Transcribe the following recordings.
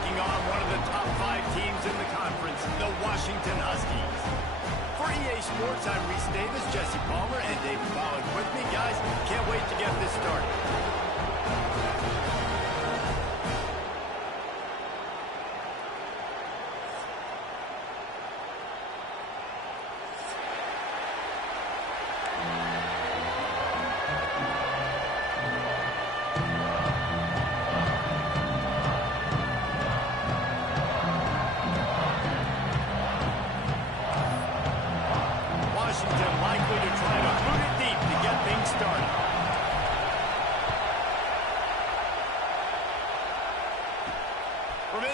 taking on one of the top 5 teams in the conference, the Washington Huskies. For EA Sports, I'm Reese Davis, Jesse Palmer, and David Pollack with me. Guys, can't wait to get this started.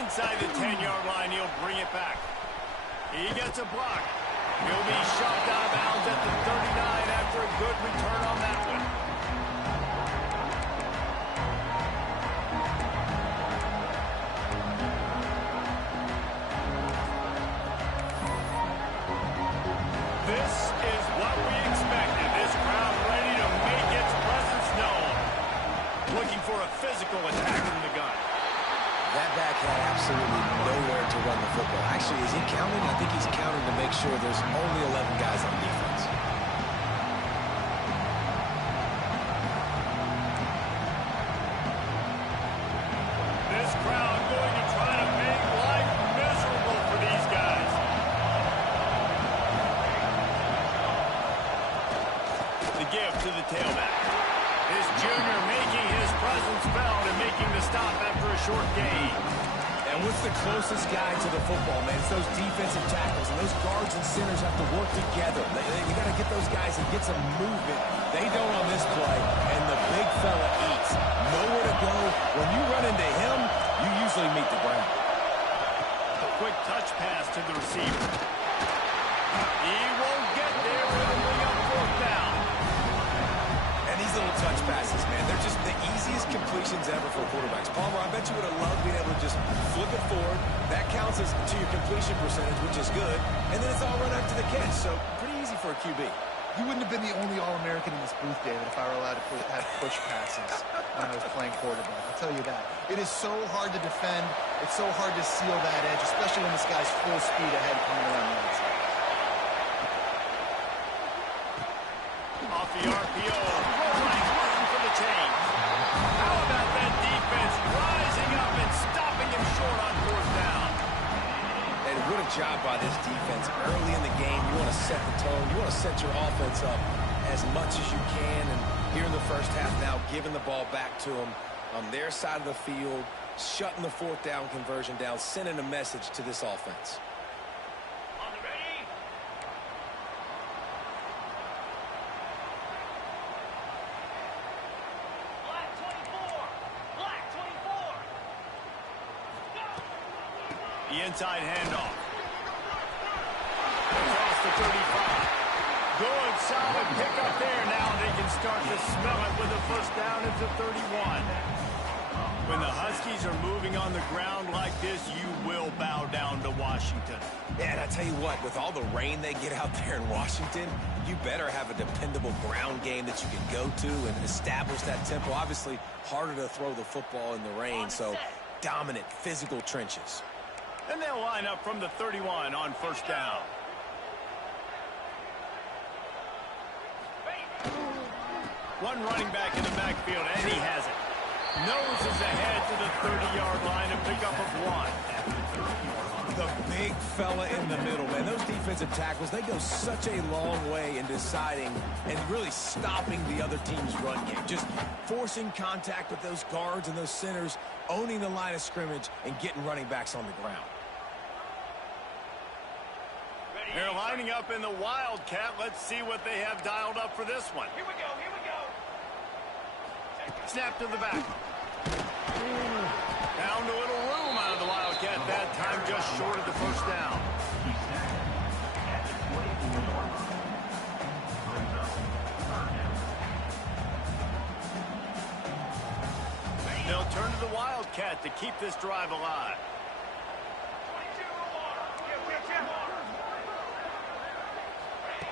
Inside the 10-yard line, he'll bring it back. He gets a block. He'll be shoved out of bounds at the 39 after a good return on that one. This is what we expected. This crowd ready to make its presence known. Looking for a physical attack from the gun. That back had absolutely nowhere to run the football. Actually, is he counting? I think he's counting to make sure there's only 11 guys on defense. This crowd going to try to make life miserable for these guys. The give to the tailback. This junior making his presence felt and making the stop after a short gain. And what's the closest guy to the football, man? It's those defensive tackles, and those guards and centers have to work together. You got to get those guys and get some movement. They don't on this play, and the big fella eats. Nowhere to go. When you run into him, you usually meet the ground. A quick touch pass to the receiver. He won't get there with a bring up 4th down. These little touch passes, man, they're just the easiest completions ever for quarterbacks. Palmer, I bet you would have loved being able to just flip it forward. That counts as to your completion percentage, which is good. And then it's all run after the catch, so pretty easy for a QB. You wouldn't have been the only All-American in this booth, David, if I were allowed to have push passes when I was playing quarterback. I'll tell you that. It is so hard to defend. It's so hard to seal that edge, especially when this guy's full speed ahead coming around the outside. Off the RPO. How about that defense rising up and stopping him short on 4th down? And what a job by this defense. Early in the game, you want to set the tone. You want to set your offense up as much as you can. And here in the first half now, giving the ball back to them on their side of the field, shutting the 4th down conversion down, sending a message to this offense. The inside handoff. Across the 35. Good, solid pickup there. Now they can start to smell it with a 1st down at the 31. When the Huskies are moving on the ground like this, you will bow down to Washington. Yeah, and I tell you what, with all the rain they get out there in Washington, you better have a dependable ground game that you can go to and establish that tempo. Obviously, harder to throw the football in the rain, so dominant, physical trenches. And they'll line up from the 31 on 1st down. One running back in the backfield, and he has it. Noses ahead to the 30-yard line, a pickup of 1. The big fella in the middle, man. Those defensive tackles, they go such a long way in deciding and really stopping the other team's run game. Just forcing contact with those guards and those centers, owning the line of scrimmage, and getting running backs on the ground. They're lining up in the Wildcat. Let's see what they have dialed up for this one. Here we go, here we go. Snap to the back. Found a little room out of the Wildcat that time, just short of the 1st down. They'll turn to the Wildcat to keep this drive alive.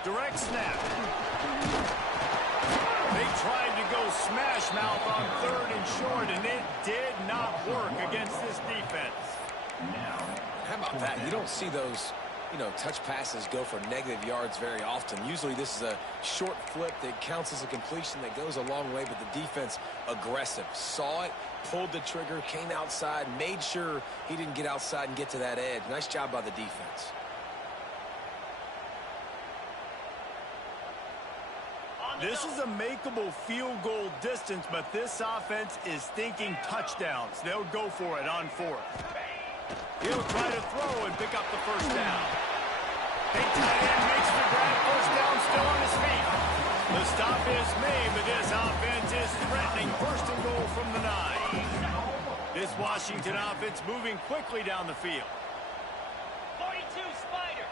Direct snap. They tried to go smash mouth on 3rd and short, and it did not work against this defense. How about that? You don't see those, touch passes go for negative yards very often. Usually this is a short flip that counts as a completion that goes a long way, but the defense aggressive. Saw it, pulled the trigger, came outside, made sure he didn't get outside and get to that edge. Nice job by the defense. This is a makeable field goal distance, but this offense is thinking touchdowns. They'll go for it on fourth. He'll try to throw and pick up the first down. Big tight end makes the grab, first down, still on his feet. The stop is made, but this offense is threatening first and goal from the 9. This Washington offense moving quickly down the field. 42 Spider,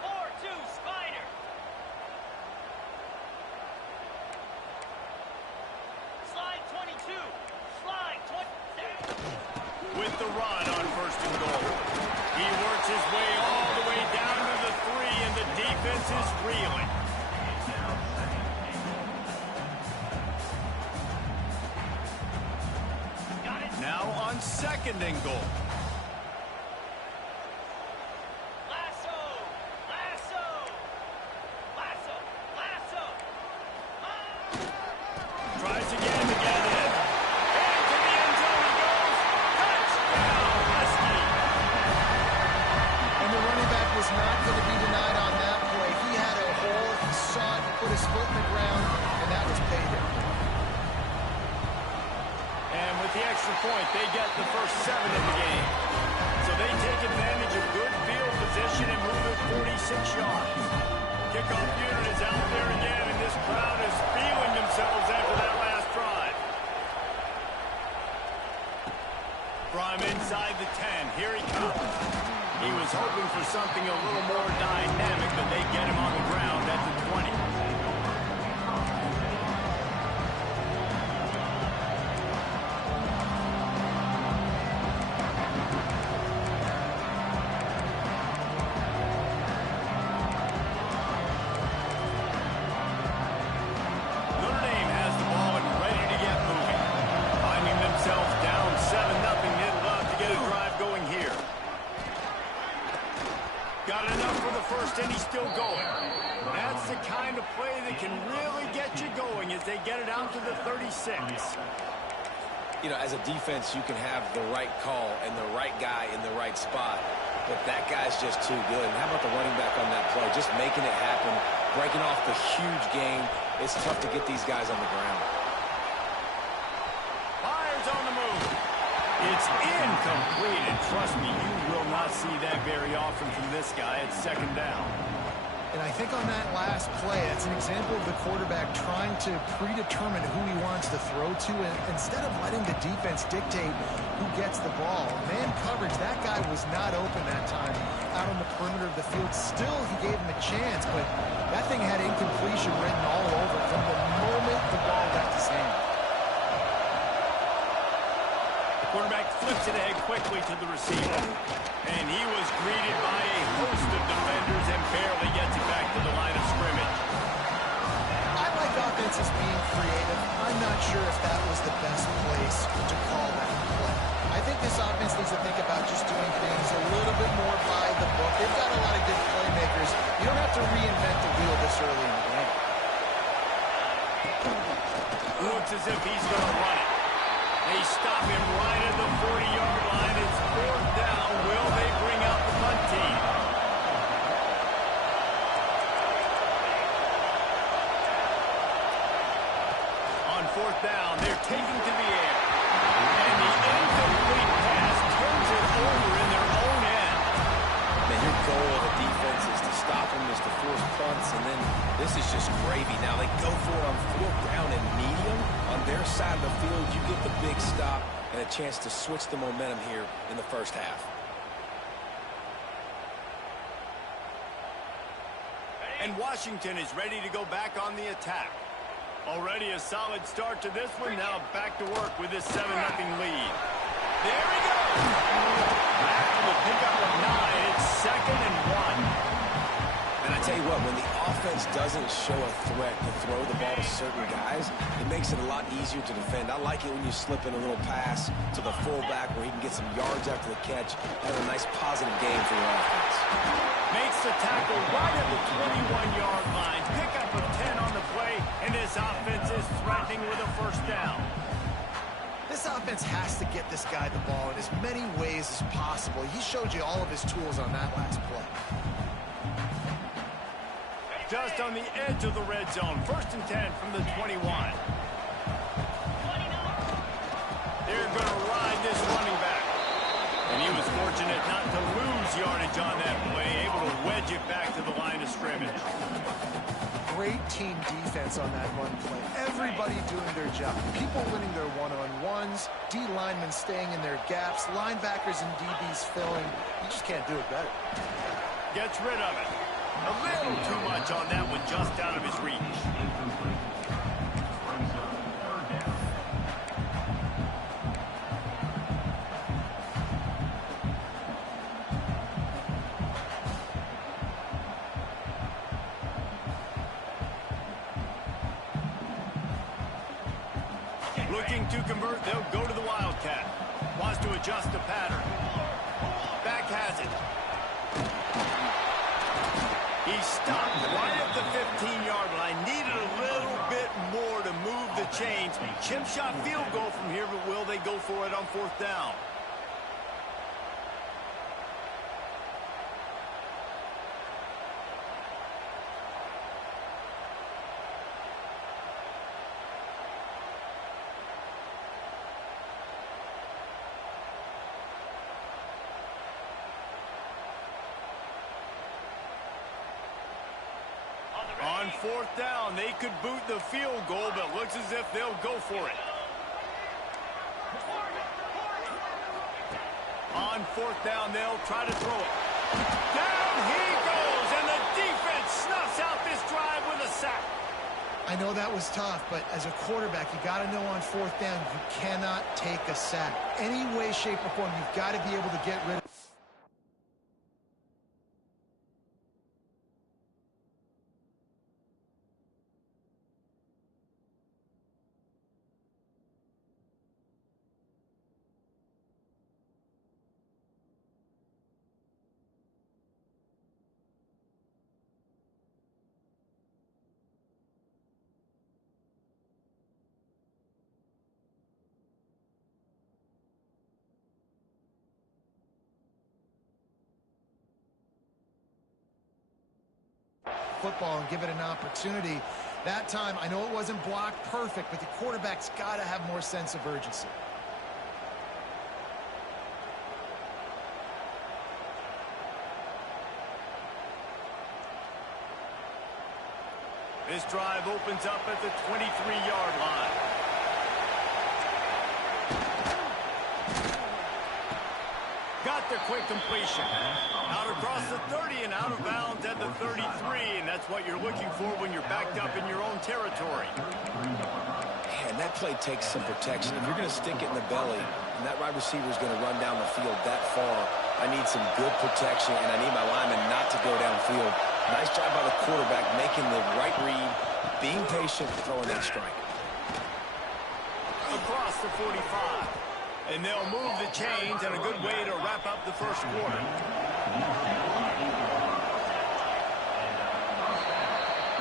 4-2 Spider. Slide 22, slide 20. With the run on first and goal. He works his way all the way down to the 3, and the defense is reeling. Now on second and goal. Lasso, lasso, lasso, lasso. Tries again to get in. And to the end zone he goes. Touchdown, Husky. And the running back was not going to be denied on that play. He had a hole, he saw it, he put his foot in the ground, and that was payday. And with the extra point, they get the first 7 in the game. So they take advantage of good field position and move it 46 yards. Kickoff unit is out there again, and this crowd is feeling themselves after that last drive. From inside the 10, here he comes. He was hoping for something a little more dynamic, but they get him on the ground at the 20. Notre Dame has the ball and ready to get moving. Finding themselves down 7-0, they'd love to get a drive going here. Got enough for the first, and he's still going. That's the kind of play that can really get you going as they get it out to the 36. As a defense, you can have the right call and the right guy in the right spot, but that guy's just too good. And how about the running back on that play? Just making it happen, breaking off the huge game. It's tough to get these guys on the ground. Fires on the move. It's incomplete, and trust me, you will not see that very often from this guy at second down. And I think on that last play, that's an example of the quarterback trying to predetermine who he wants to throw to, and instead of letting the defense dictate who gets the ball. Man coverage, that guy was not open that time out on the perimeter of the field. Still, he gave him a chance, but that thing had incompletion written all over from the moment the ball left his hand. The quarterback flips it ahead quickly to the receiver, and he was greeted by a host of defenders and barely gets it back to the line of scrimmage. I like offenses being creative. I'm not sure if that was the best place to call that play. I think this offense needs to think about just doing things a little bit more by the book. They've got a lot of good playmakers. You don't have to reinvent the wheel this early in the game. Looks as if he's going to run it. They stop him right at the 40-yard line. It's 4th down. Will they bring out the punt team? On 4th down, they're taking to the air. And the incomplete pass turns it over in their own end. Man, your goal of the defense is to stop them, is to force punts, and then this is just gravy. Now they go for it on 4th down and medium. On their side of the field, you get the big stop and a chance to switch the momentum here in the first half. And Washington is ready to go back on the attack. Already a solid start to this one. Now back to work with this 7-0 lead. There he goes. Back to the pickup of 9. It's 2nd and 1. And I tell you what, when the offense defense doesn't show a threat to throw the ball to certain guys, it makes it a lot easier to defend. I like it when you slip in a little pass to the fullback where he can get some yards after the catch. Have a nice positive game for your offense. Makes the tackle right at the 21-yard line. Pickup of 10 on the play, and this offense is threatening with a first down. This offense has to get this guy the ball in as many ways as possible. He showed you all of his tools on that last play. Just on the edge of the red zone. 1st and 10 from the 21. They're going to ride this running back. And he was fortunate not to lose yardage on that play, able to wedge it back to the line of scrimmage. Great team defense on that run play. Everybody doing their job. People winning their one-on-ones, D linemen staying in their gaps, linebackers and DBs filling. You just can't do it better. Gets rid of it. A little too much on that one, just out of his reach. Looking to convert, they'll go to the Wildcat. Wants to adjust the pattern. Back has it. He stopped right at the 15-yard line. Needed a little bit more to move the chains. Chip shot field goal from here, but will they go for it on 4th down? On 4th down, they could boot the field goal, but looks as if they'll go for it. On 4th down, they'll try to throw it. Down he goes, and the defense snuffs out this drive with a sack. I know that was tough, but as a quarterback, you got to know on 4th down, you cannot take a sack. Any way, shape, or form, you've got to be able to get rid of. Football and give it an opportunity. That time, I know it wasn't blocked perfect, but the quarterback's got to have more sense of urgency. This drive opens up at the 23-yard line. Got the quick completion. Out across the 30 and out of bounds at the 33, and that's what you're looking for when you're backed up in your own territory. Man, that play takes some protection. If you're going to stick it in the belly, and that wide receiver is going to run down the field that far, I need some good protection, and I need my lineman not to go downfield. Nice job by the quarterback making the right read, being patient, throwing that strike. Across the 45. And they'll move the chains, and a good way to wrap up the first quarter.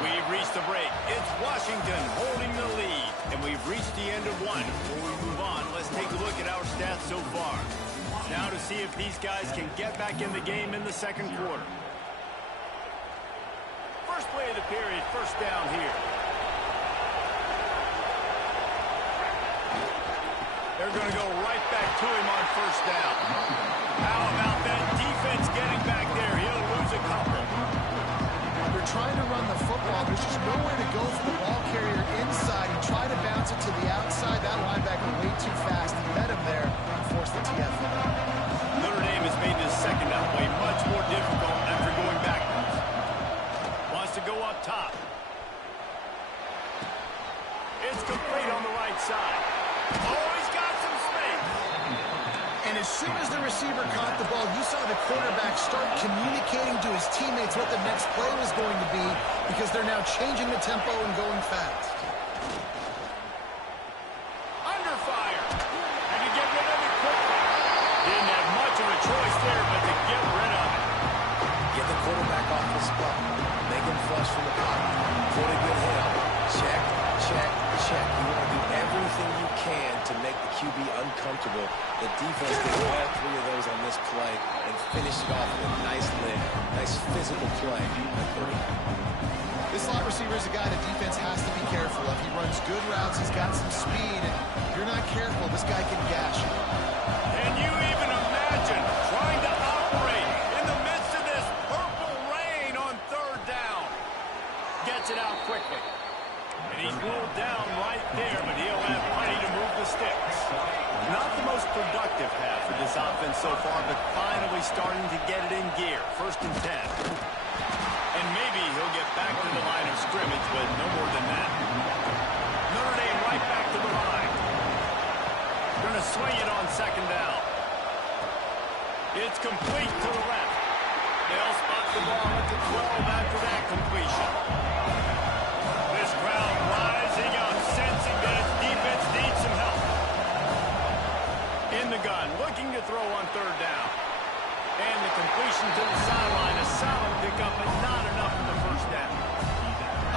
We've reached the break. It's Washington holding the lead, and we've reached the end of one. Before we move on, let's take a look at our stats so far. Now to see if these guys can get back in the game in the second quarter. First play of the period, first down here. They're going to go right back to him on first down. How about that defense getting back there? He'll lose a couple. They're trying to run the football. There's just nowhere to go for the ball carrier inside. He tried to bounce it to the outside. That linebacker way too fast. He met him there and forced the TF. Notre Dame has made this second down play much more difficult after going backwards. Wants to go up top. It's complete on the right side. Oh, he's got some space. And as soon as the receiver Well, you saw the quarterback start communicating to his teammates what the next play was going to be because they're now changing the tempo and going fast. Under fire. And to get rid of it quickly. Didn't have much of a choice there, but to get rid of it. Get the quarterback off the spot. Make him flush from the pocket. Put a good hit on him. Check, check, check. You want to do everything you can to make the QB uncomfortable. The defense did all three of those on this play and finished it off with a nice lick, nice physical play. This slot receiver is a guy the defense has to be careful of. He runs good routes. He's got some speed. And if you're not careful, this guy can gash you. Can you even imagine trying to operate in the midst of this purple rain on third down? Gets it out quickly. And he's ruled down right there, but he'll have plenty to move the sticks. Not the most productive half for this offense so far, but finally starting to get it in gear. 1st and 10. And maybe he'll get back to the line of scrimmage, but no more than that. Notre Dame right back to the line. Going to swing it on 2nd down. It's complete to the left. They'll spot the ball at the 12 after that completion. This crowd rising up, sensing that its defense needs some help. In the gun, looking to throw on 3rd down. And the completion to the sideline, a solid pickup, but not enough for the 1st down.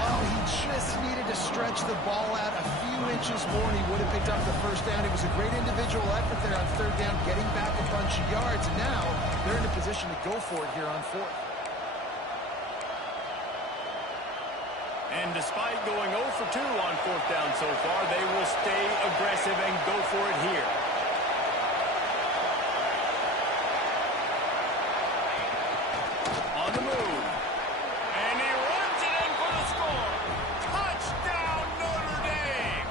Oh, he just needed to stretch the ball out a few inches more, and he would have picked up the 1st down. It was a great individual effort there on 3rd down, getting back a bunch of yards. And now they're in a position to go for it here on 4th. And despite going 0 for 2 on 4th down so far, they will stay aggressive and go for it here. On the move. And he runs it in for the score. Touchdown, Notre Dame.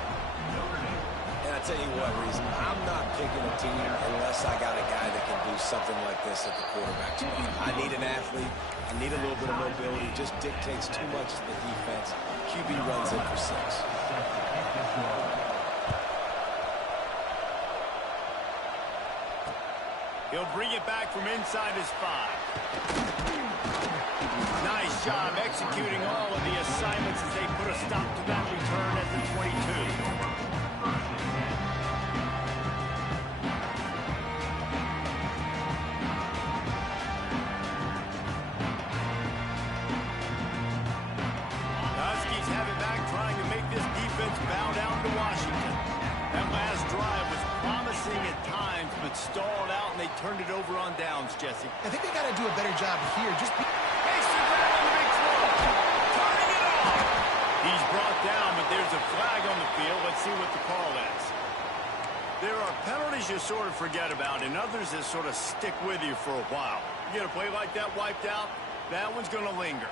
And I tell you what, Reason, I'm not picking a team unless I got a guy that can do something like this at the quarterback spot. I need an athlete. I need a little bit of mobility. It just dictates too much to the defense. QB runs in for 6. He'll bring it back from inside his 5. Nice job executing all of the assignments as they put a stop to that return at the 22. Stalled out, and they turned it over on downs, Jesse. I think they got to do a better job here. Just Makes the grab on the big throw. Turning it off. He's brought down, but there's a flag on the field. Let's see what the call is. There are penalties you sort of forget about, and others that sort of stick with you for a while. You get a play like that wiped out, that one's going to linger.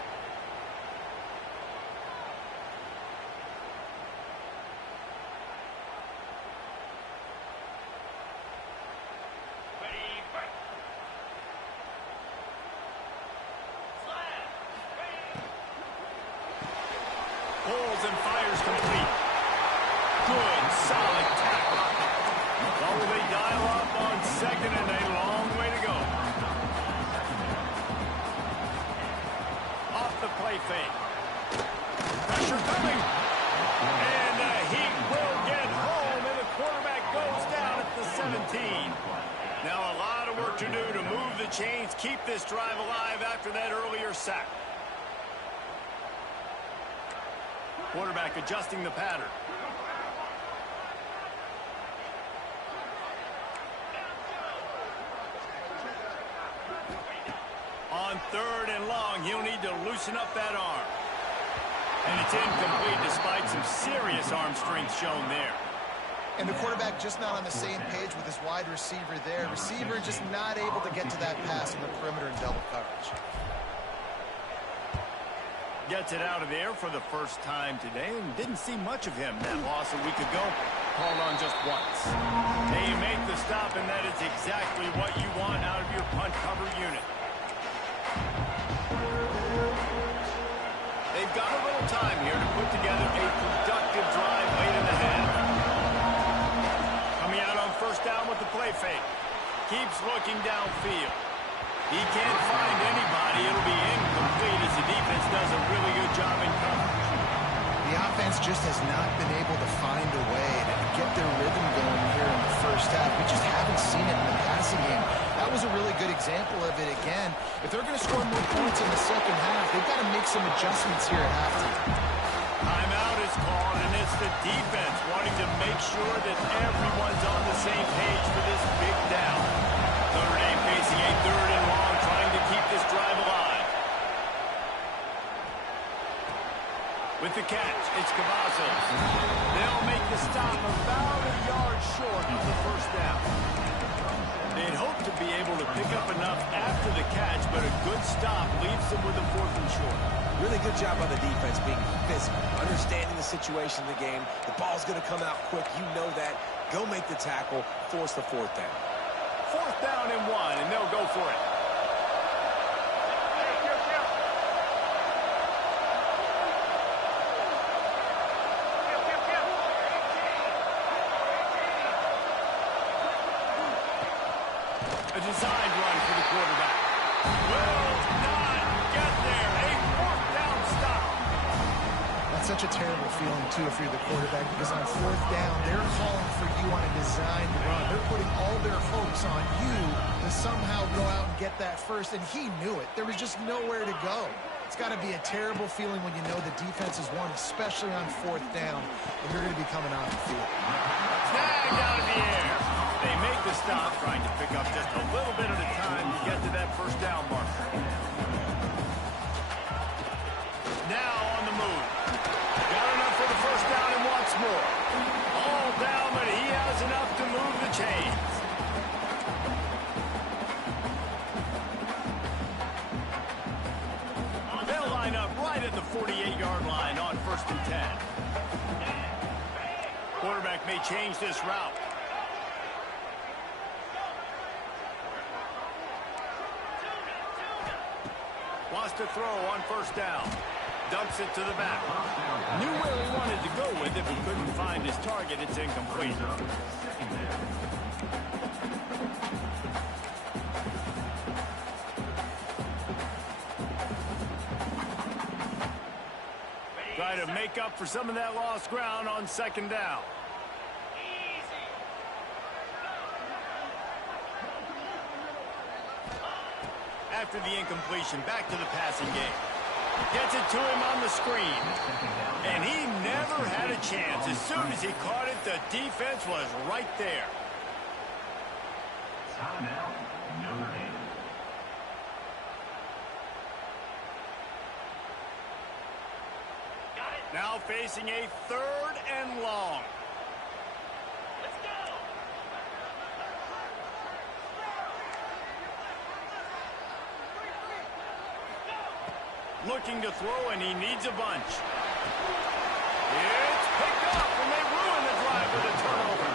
Pulls and fires complete. Good, solid tackle. Well, they dial up on 2nd and a long way to go. Off the play fake. Pressure coming. And he will get home, and the quarterback goes down at the 17. Now a lot of work to do to move the chains, keep this drive alive after that earlier sack. Quarterback adjusting the pattern. On 3rd and long, he'll need to loosen up that arm. And it's incomplete despite some serious arm strength shown there. And the quarterback just not on the same page with his wide receiver there. Receiver just not able to get to that pass on the perimeter in double coverage. Gets it out of there for the first time today, and didn't see much of him that loss a week ago. Called on just once. They make the stop, and that is exactly what you want out of your punt cover unit. They've got a little time here to put together a productive drive late in the half. Coming out on 1st down with the play fake. Keeps looking downfield. He can't find anybody. It'll be incomplete as the defense does a really good job in coverage. The offense just has not been able to find a way to get their rhythm going here in the first half. We just haven't seen it in the passing game. That was a really good example of it again. If they're going to score more points in the second half, they've got to make some adjustments here at halftime. Timeout is called, and it's the defense wanting to make sure that everyone's on the same page for this big down. Notre Dame facing a 3rd and long, trying to keep this drive alive. With the catch, it's Cavazos. They'll make the stop about a yard short of the first down. They'd hope to be able to pick up enough after the catch, but a good stop leaves them with a 4th and short. Really good job by the defense being physical, understanding the situation in the game. The ball's going to come out quick. You know that. Go make the tackle, force the 4th down. 4th down and 1, and they'll go for it. A designed run for the quarterback. Will not get there. A 4th down stop. That's such a terrible feeling, too, if you're the quarterback, because on 4th down, they're calling for you on a designed run. They're putting all their hopes on you to somehow go out and get that first, and he knew it. There was just nowhere to go. It's got to be a terrible feeling when you know the defense is won, especially on 4th down, and you're going to be coming off the field. Snagged out of the air. They make the stop, trying to pick up just a little bit at a time to get to that first down marker. Now on the move. Got enough for the first down and wants more. All down, but he has enough to move the chains. They'll line up right at the 48-yard line on 1st and 10. Quarterback may change this route. Wants to throw on 1st down. Dumps it to the back. Knew where he wanted to go with it, but couldn't find his target. It's incomplete. Try to make up for some of that lost ground on 2nd down. After the incompletion, back to the passing game. Gets it to him on the screen. And he never had a chance. As soon as he caught it, the defense was right there. Now facing a 3rd and long. Let's go. Looking to throw, and he needs a bunch. It's picked up, and they ruin the drive with a turnover.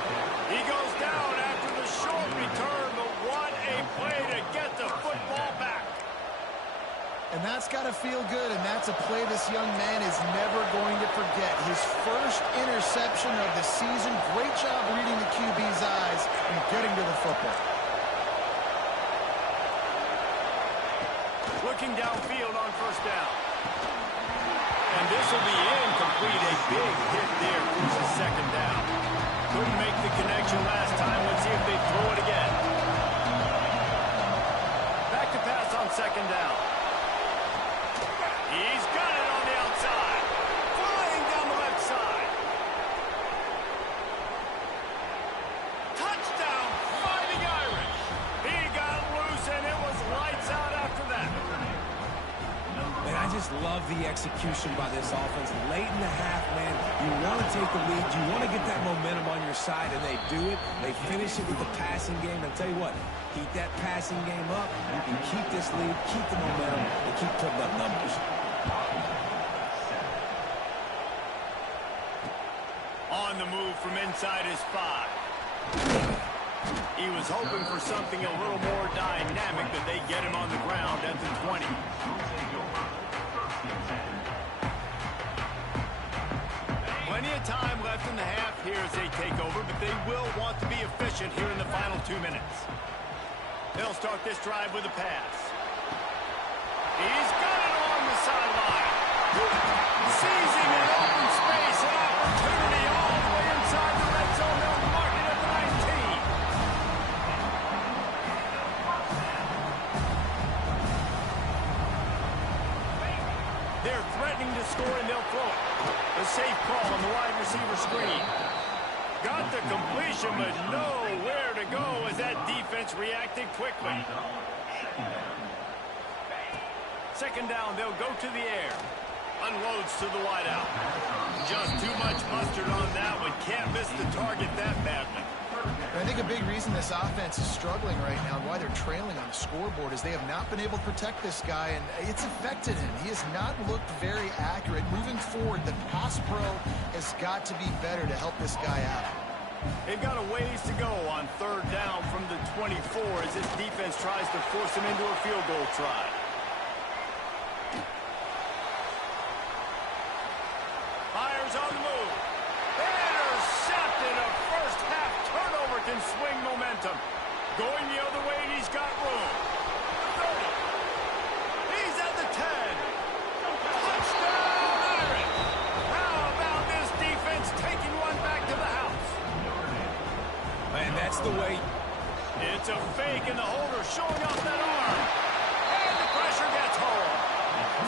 He goes down after the short return, but what a play to get the football back. And that's got to feel good, and that's a play this young man is never going to forget. His first interception of the season. Great job reading the QB's eyes and getting to the football. Looking downfield on 1st down. And this will be incomplete. A big hit there versus 2nd down. Couldn't make the connection last time. Let's see if they throw it again. Back to pass on 2nd down. He's got it on the outside. Flying down the left side. Touchdown, Fighting Irish. He got loose, and it was lights out after that. Man, I just love the execution by this offense. Late in the half, man, you want to take the lead. You want to get that momentum on your side, and they do it. They finish it with the passing game. And I'll tell you what, keep that passing game up. You can keep this lead, keep the momentum, and keep putting up numbers. On the move from inside his 5. He was hoping for something a little more dynamic, but they get him on the ground at the 20. Plenty of time left in the half here as they take over, but they will want to be efficient here in the final 2 minutes. They'll start this drive with a pass. He's got it along the sideline. Seizing an open space, an opportunity all the way inside the red zone. They'll mark it at the 19. They're threatening to score, and they'll throw it. A safe call on the wide receiver screen. Got the completion, but nowhere to go as that defense reacted quickly. Second down, they'll go to the air. Unloads to the wideout. Just too much mustard on that one. Can't miss the target that badly. I think a big reason this offense is struggling right now and why they're trailing on the scoreboard is they have not been able to protect this guy, and it's affected him. He has not looked very accurate. Moving forward, the pass pro has got to be better to help this guy out. They've got a ways to go on third down from the 24 as this defense tries to force him into a field goal try. Fires on the move. Intercepted. A first half turnover can swing momentum. Going the other way, and he's got room. 30. He's at the 10. Touchdown, Irish. How about this defense taking one back to the house? And that's the way. It's a fake, and the holder showing off that arm. And the pressure gets home.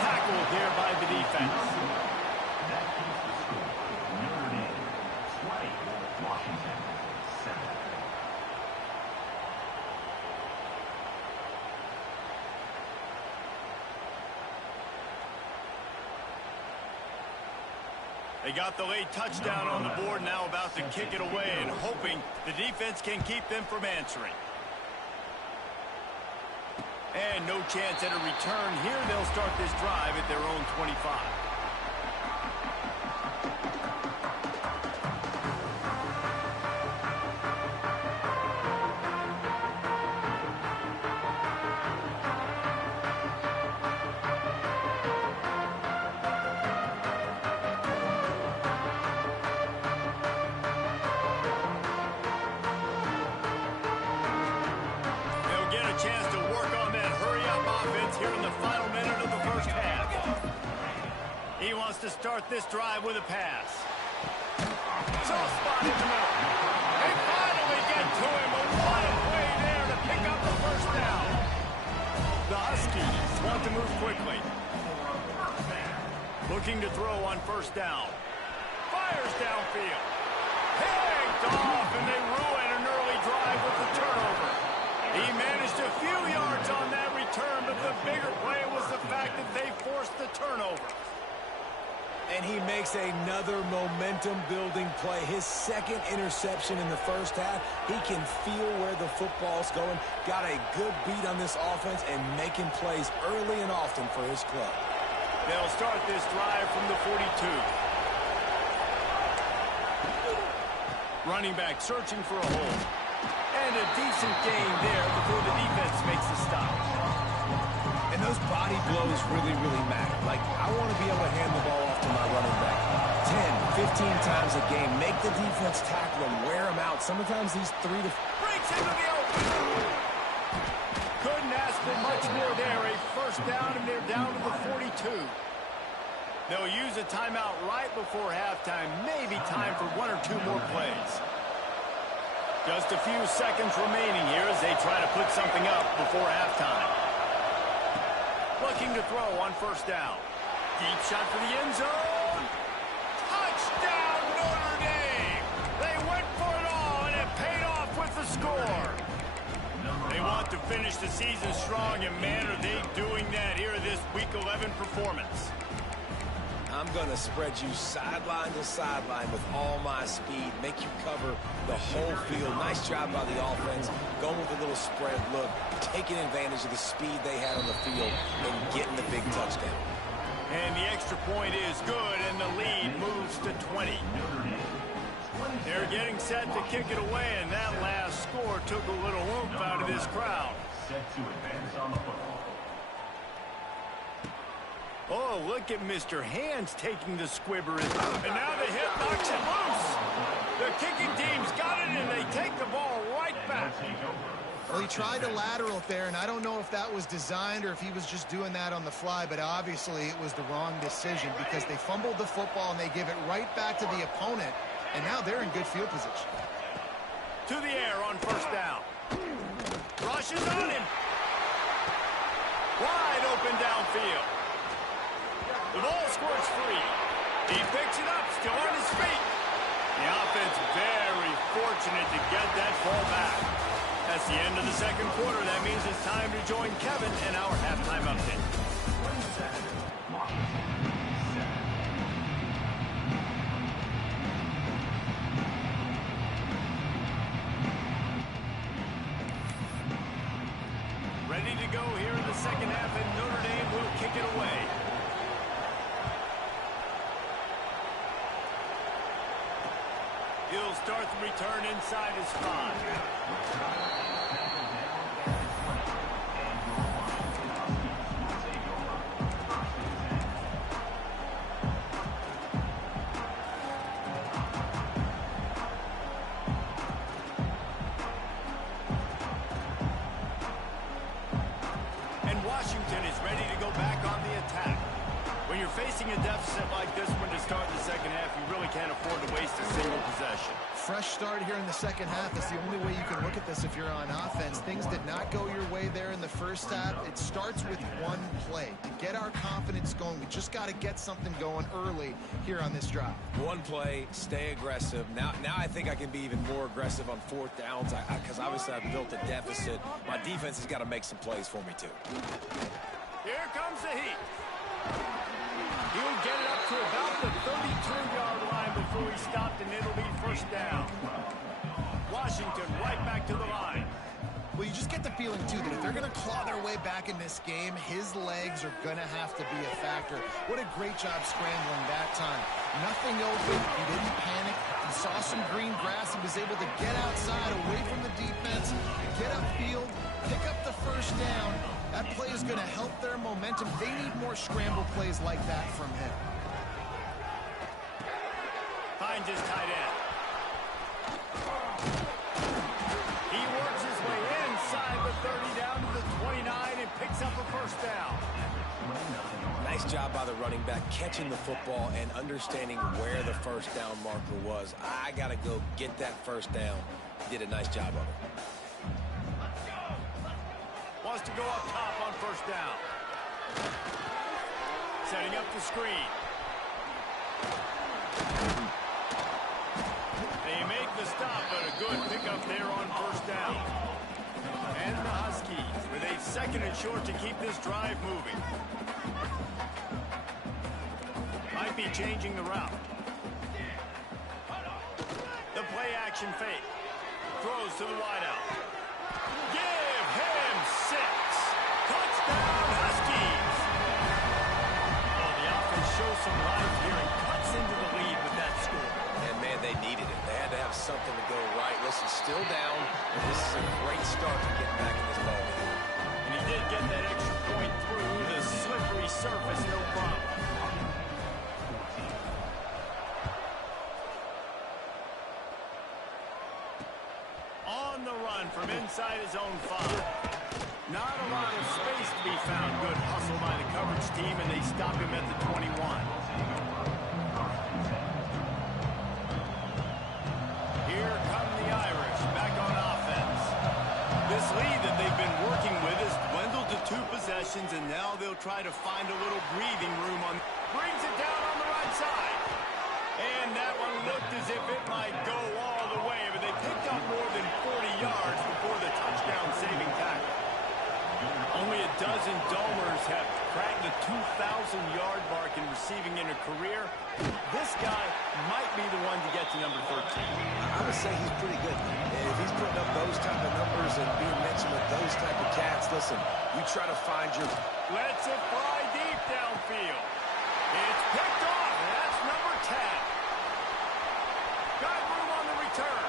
Tackled there by the defense. They got the late touchdown on the board, now about to kick it away and hoping the defense can keep them from answering. And no chance at a return here. They'll start this drive at their own 25. Chance to work on that hurry-up offense here in the final minute of the first half. He wants to start this drive with a pass. Soft spot in the middle. They finally get to him. A what a play there to pick up the first down. The Huskies want to move quickly. Looking to throw on first down. Fires downfield. Picked off, and they ruin an early drive with the turnover. He managed a few yards on that return, but the bigger play was the fact that they forced the turnover. And he makes another momentum-building play. His second interception in the first half. He can feel where the football's going. Got a good beat on this offense and making plays early and often for his club. They'll start this drive from the 42. Running back searching for a hole. And a decent gain there before the defense makes the stop. And those body blows really, really matter. Like, I want to be able to hand the ball off to my running back 10, 15 times a game. Make the defense tackle him, wear him out. Sometimes these 3 to... Breaks into the open. Couldn't ask for much more there. A first down, and they're down to the 42. They'll use a timeout right before halftime. Maybe time for 1 or 2 more plays. Just a few seconds remaining here as they try to put something up before halftime. Looking to throw on first down. Deep shot for the end zone. Touchdown, Notre Dame! They went for it all, and it paid off with the score. They want to finish the season strong, and man, are they doing that here in this Week 11 performance. I'm going to spread you sideline to sideline with all my speed, make you cover the whole field. Nice job by the offense, going with a little spread look, taking advantage of the speed they had on the field and getting the big touchdown. And the extra point is good, and the lead moves to 20. They're getting set to kick it away, and that last score took a little oomph out of this crowd. Set to advance on the football. Oh, look at Mr. Hands taking the squibber. And now the hit knocks it loose. The kicking team's got it, and they take the ball right back. Well, he tried to lateral it there, and I don't know if that was designed or if he was just doing that on the fly, but obviously it was the wrong decision because they fumbled the football and they give it right back to the opponent, and now they're in good field position. To the air on first down. Rushes on him. Wide open downfield. The ball squirts free. He picks it up, still on his feet. The offense very fortunate to get that ball back. That's the end of the second quarter. That means it's time to join Kevin in our halftime update. Ready to go here in the second half, and Notre Dame will kick it away. He'll start the return inside his 5. And Washington is ready to go back on the attack. When you're facing a deficit like this one to start the second half, you really can't afford to waste a single possession. Fresh start here in the second half. It's the only way you can look at this if you're on offense. Things did not go your way there in the first half. It starts with one play. To get our confidence going, we just got to get something going early here on this drive. One play, stay aggressive. Now I think I can be even more aggressive on fourth downs because obviously I've built a deficit. My defense has got to make some plays for me too. Here comes the heat. He'll get it up to about the 32-yard line before he stopped, and it'll be first down. Washington right back to the line. Well, you just get the feeling, too, that if they're going to claw their way back in this game, his legs are going to have to be a factor. What a great job scrambling that time. Nothing open. He didn't panic. He saw some green grass. He was able to get outside, away from the defense, get upfield, pick up the first down. That play is going to help their momentum. They need more scramble plays like that from him. Finds his tight end. He works his way inside the 30 down to the 29 and picks up a first down. Nice job by the running back catching the football and understanding where the first down marker was. I got to go get that first down. He did a nice job of it. Wants to go up top on first down. Setting up the screen. They make the stop, but a good pickup there on first down. And the Huskies with a second and short to keep this drive moving. Might be changing the route. The play action fake. Throws to the wideout. Give him 6. Touchdown, Huskies. Oh, the offense shows some life here and cuts into the lead with that score. And, man, they needed it. They had to have something to go right. Listen, still down, but this is a great start to get back in this ball game. And he did get that extra point through the slippery surface, no problem. On the run from inside his own 5. Not a lot of space to be found. Good hustle by the coverage team, and they stop him at the 21. Here come the Irish back on offense. This lead that they've been working with has dwindled to 2 possessions, and now they'll try to find a little breathing room on. Brings it down on the right side. And that one looked as if it might go all the way, but they picked up more than 40 yards before the touchdown-saving tackle. Only a dozen Domers have cracked the 2,000-yard mark in receiving in a career. This guy might be the one to get to number 13. I would say he's pretty good. If he's putting up those type of numbers and being mentioned with those type of cats, listen, you try to find your... Lets it fly deep downfield. It's picked off, and that's number 10. Got room on the return.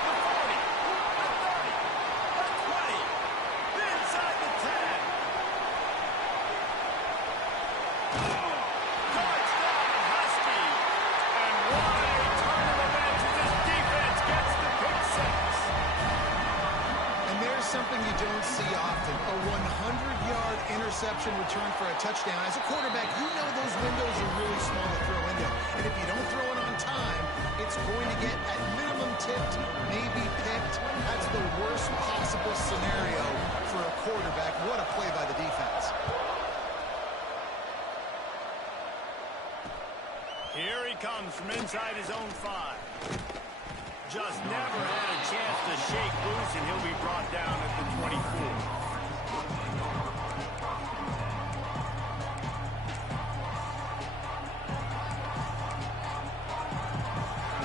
The 40, the 30, the 20, inside the 10. Touchdown, Husky. And what a turn of events as this defense gets the Here's something you don't see often, a 100-yard interception return for a touchdown. As a quarterback, you know those windows are really small to throw into. And if you don't throw it on time, it's going to get at minimum tipped, maybe picked. That's the worst possible scenario for a quarterback. What a play by the defense. Here he comes from inside his own 5. Just never had a chance to shake loose, and he'll be brought down at the 24.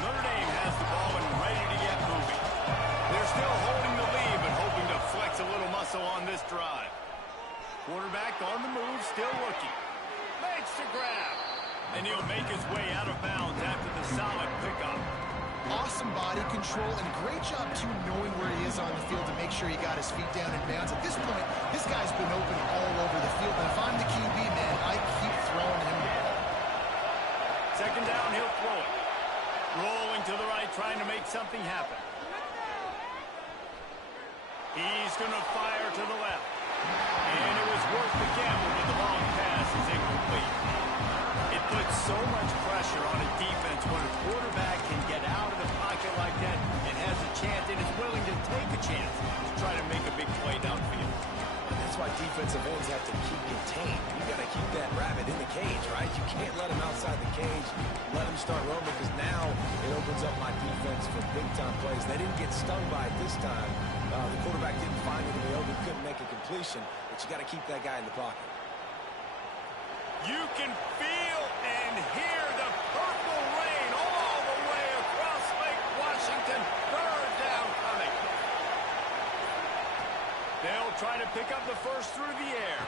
Notre Dame has the ball and ready to get moving. They're still holding the lead, but hoping to flex a little muscle on this drive. Quarterback on the move, still looking. Makes the grab. And he'll make his way out of bounds after the solid pickup. Awesome body control and great job, too, knowing where he is on the field to make sure he got his feet down in bounds. At this point, this guy's been open all over the field. And if I'm the QB, man, I keep throwing him the ball. Second down, he'll throw it. Rolling to the right, trying to make something happen. He's going to fire to the left. And it was worth the gamble, but the long pass is incomplete. It puts so much pressure on a defense when a quarterback can get out of the pocket like that and has a chance and is willing to take a chance to try to make a big play downfield. And that's why defensive ends have to keep contained. You got to keep that rabbit in the cage, right? You can't let him outside the cage, let him start roaming, because now it opens up my defense for big-time plays. They didn't get stung by it this time. The quarterback didn't find it in the open, couldn't make a completion, but you got to keep that guy in the pocket. You can feel and hear the purple rain all the way across Lake Washington. Third down coming. They'll try to pick up the first through the air.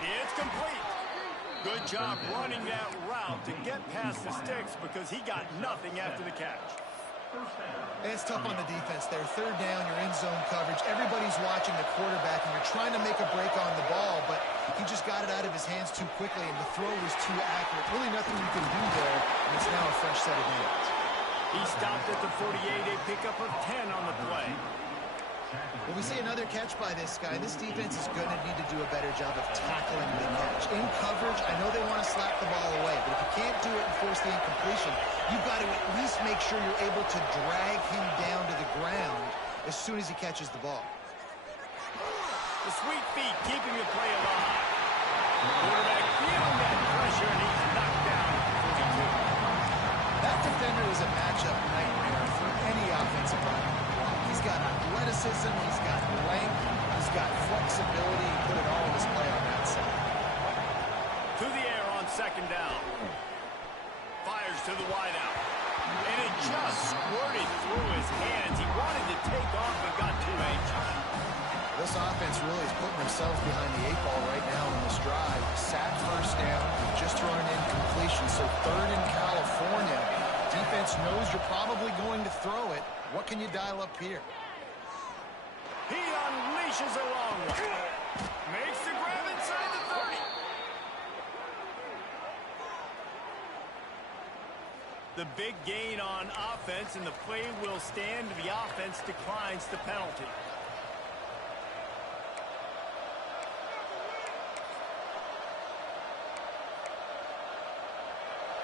It's complete. Good job running that route to get past the sticks because he got nothing after the catch. It's tough on the defense there. Third down, you're in zone coverage. Everybody's watching the quarterback, and you're trying to make a break on the ball, but he just got it out of his hands too quickly, and the throw was too accurate. Really nothing you can do there, and it's now a fresh set of downs. He stopped at the 48, a pickup of 10 on the play. Well, we see another catch by this guy. This defense is going to need to do a better job of tackling the catch. In coverage, I know they want to slap the ball away, but if you can't do it and force the incompletion, you've got to at least make sure you're able to drag him down to the ground as soon as he catches the ball. The sweet feet keeping the play alive. Quarterback feeling that pressure, and he's knocked down at 42. That defender is a matchup nightmare for any offensive lineman. He's got athleticism, he's got length, he's got flexibility. He put it all in his play on that side. To the air on second down. Fires to the wideout. And it just squirted through his hands. He wanted to take off but got too anxious. This offense really is putting themselves behind the 8 ball right now in this drive. Sack first down, just thrown an incompletion. So third in California. Defense knows you're probably going to throw it. What can you dial up here? He unleashes a long one. Makes the grab inside the 30. The big gain on offense, and the play will stand. The offense declines the penalty.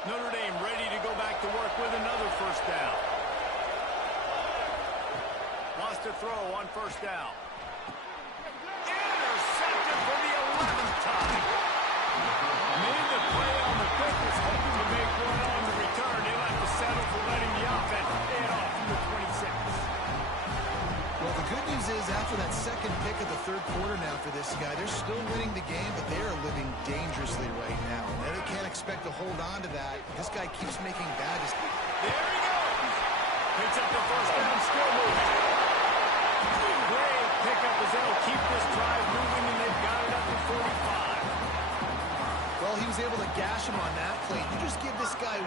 Notre Dame ready to go back to work with another first down. Wants to throw on first down. Intercepted for the 11th time. Made the play on the quickness, hoping to make one on the return. He'll have to settle for letting the offense pay it off from the 26. Well, the good news is after that second pick of the third quarter now for this guy, they're still winning the game, but they are living dangerously right now. And they can't expect to hold on to that. This guy keeps making bad decisions. There he goes. Picks up the first down, still moving. Great pickup as they'll keep this drive moving, and they've got it up to 45. Well, he was able to gash him on that play. You just give this guy 1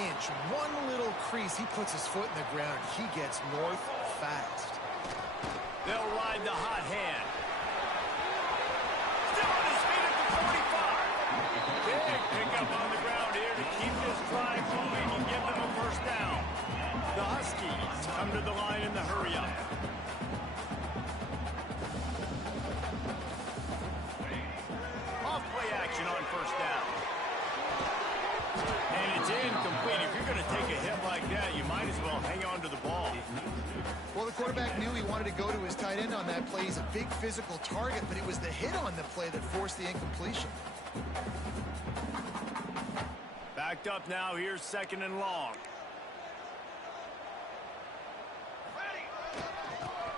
inch, one little crease, he puts his foot in the ground. He gets north fast. They'll ride the hot hand. Still on his feet at the 45. Big pickup on the ground here to keep this drive moving and give them a first down. The Huskies come to the line in the hurry-up. to his tight end on that play. He's a big physical target, but it was the hit on the play that forced the incompletion. Backed up now. Here's 2nd and long.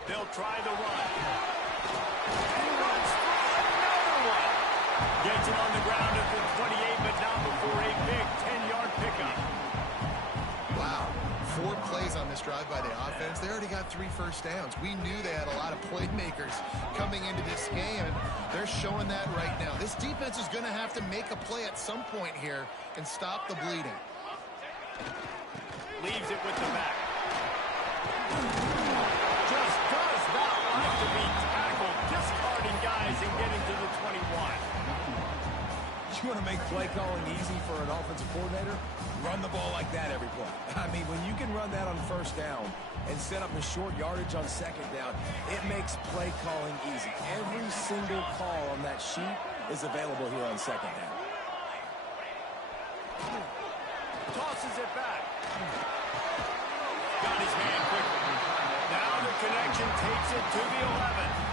They'll try the run. And runs through another one. Gets it on the ground at the 28, but not before a big 10-yard pickup. Wow. 4 plays on this drive by the offense. They already got 3 first downs. We knew they had a lot of playmakers coming into this game, and they're showing that right now. This defense is going to have to make a play at some point here and stop the bleeding. Leaves it with the back. Just does not like to be tackled. Discarding guys and getting to the 21. You want to make play calling easy for an offensive coordinator? Run the ball like that every play. I mean, when you can run that on 1st down and set up a short yardage on 2nd down, it makes play calling easy. Every single call on that sheet is available here on 2nd down. Tosses it back. Got his hand quickly. Now the connection takes it to the 11.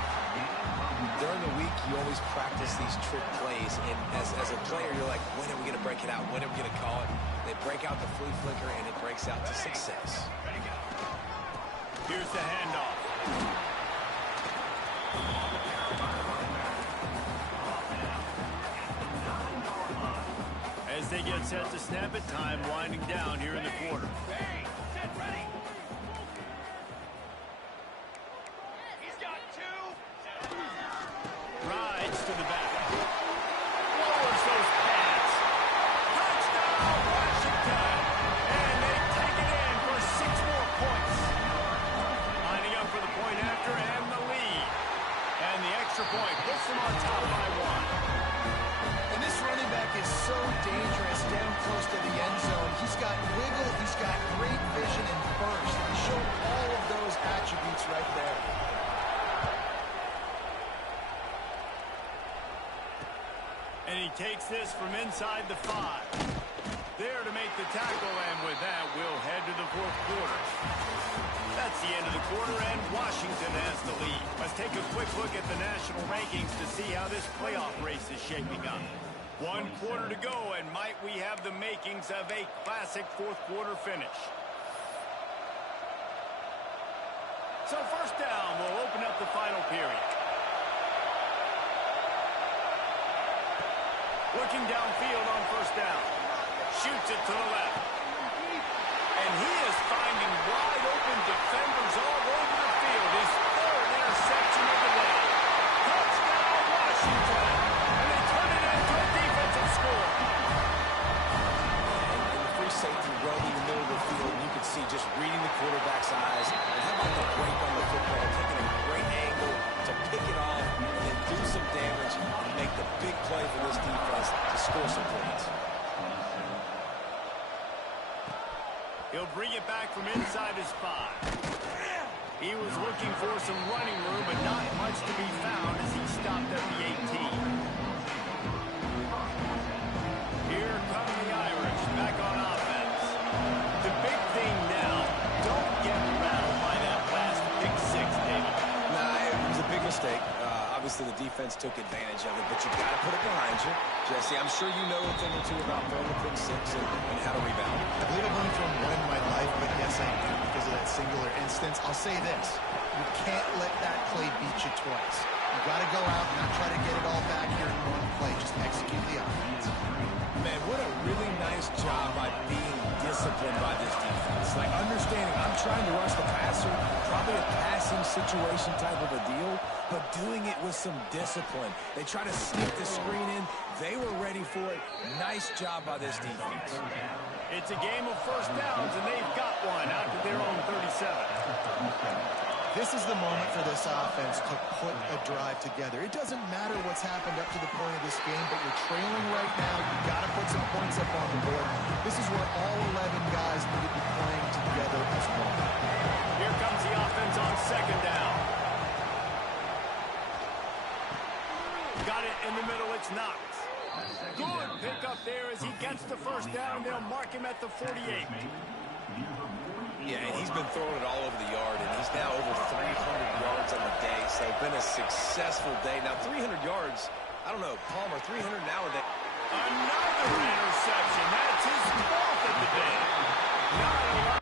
During the week, you always practice these trick plays, and as a player, you're like, when are we going to break it out? When are we going to call it? They break out the flea flicker, and it breaks out to success. Here's the handoff. As they get set to snap it, time winding down here in the quarter. Rides to the back. Lowers those pads. Touchdown, Washington. And they take it in for 6 more points. Lining up for the point after and the lead. And the extra point puts them on top by 1. And this running back is so dangerous down close to the end zone. He's got wiggle, he's got great vision and burst. He showed all of those attributes right there. And he takes this from inside the 5. There to make the tackle, and with that, we'll head to the 4th quarter. That's the end of the quarter, and Washington has the lead. Let's take a quick look at the national rankings to see how this playoff race is shaping up. 1 quarter to go, and might we have the makings of a classic 4th quarter finish. So 1st down, we'll open up the final period. Looking downfield on 1st down. Shoots it to the left. And he is finding wide open defenders all over the field. His 3rd interception of the day. Touchdown, Washington. And they turn it into a defensive score. And the free safety roaming the middle of the field, you can see just reading the quarterback's eyes. And how about the break on the football, taking a great angle to pick it off and then do some damage and make the big play for this defense to score some points. He'll bring it back from inside his 5. He was looking for some running room, but not much to be found as he stopped at the 18. Here come the Irish back on offense. The big thing now, don't get rattled by that last pick 6, David. Nah, it was a big mistake. Obviously, the defense took advantage of it, but you got to put it behind you. Jesse, I'm sure you know a thing or two about throwing the pick 6 and how to rebound. I believe I've only thrown one in my life, but yes, I do because of that singular instance. I'll say this. You can't let that play beat you twice. You got to go out and not try to get it all back here in one play. Just execute the offense. Man, what a really nice job by being disciplined by this defense. Like, understanding I'm trying to rush the passer, probably a passing situation type of a deal, but doing it with some discipline. They try to sneak the screen in. They were ready for it. Nice job by this defense. It's a game of 1st downs, and they've got one out to their own 37. This is the moment for this offense to put a drive together. It doesn't matter what's happened up to the point of this game, but you're trailing right now. You've got to put some points up on the board. This is where all 11 guys need to be playing together as one. Here comes the offense on 2nd down. Got it in the middle, it's Knox. Good pick up there as he gets the 1st down. They'll mark him at the 48. Yeah, and he's been throwing it all over the yard, and he's now over 300 yards on the day, so been a successful day. Now, 300 yards, I don't know, Palmer, 300 nowadays. Another interception. That's his fourth of the day. Not a lot.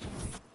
it.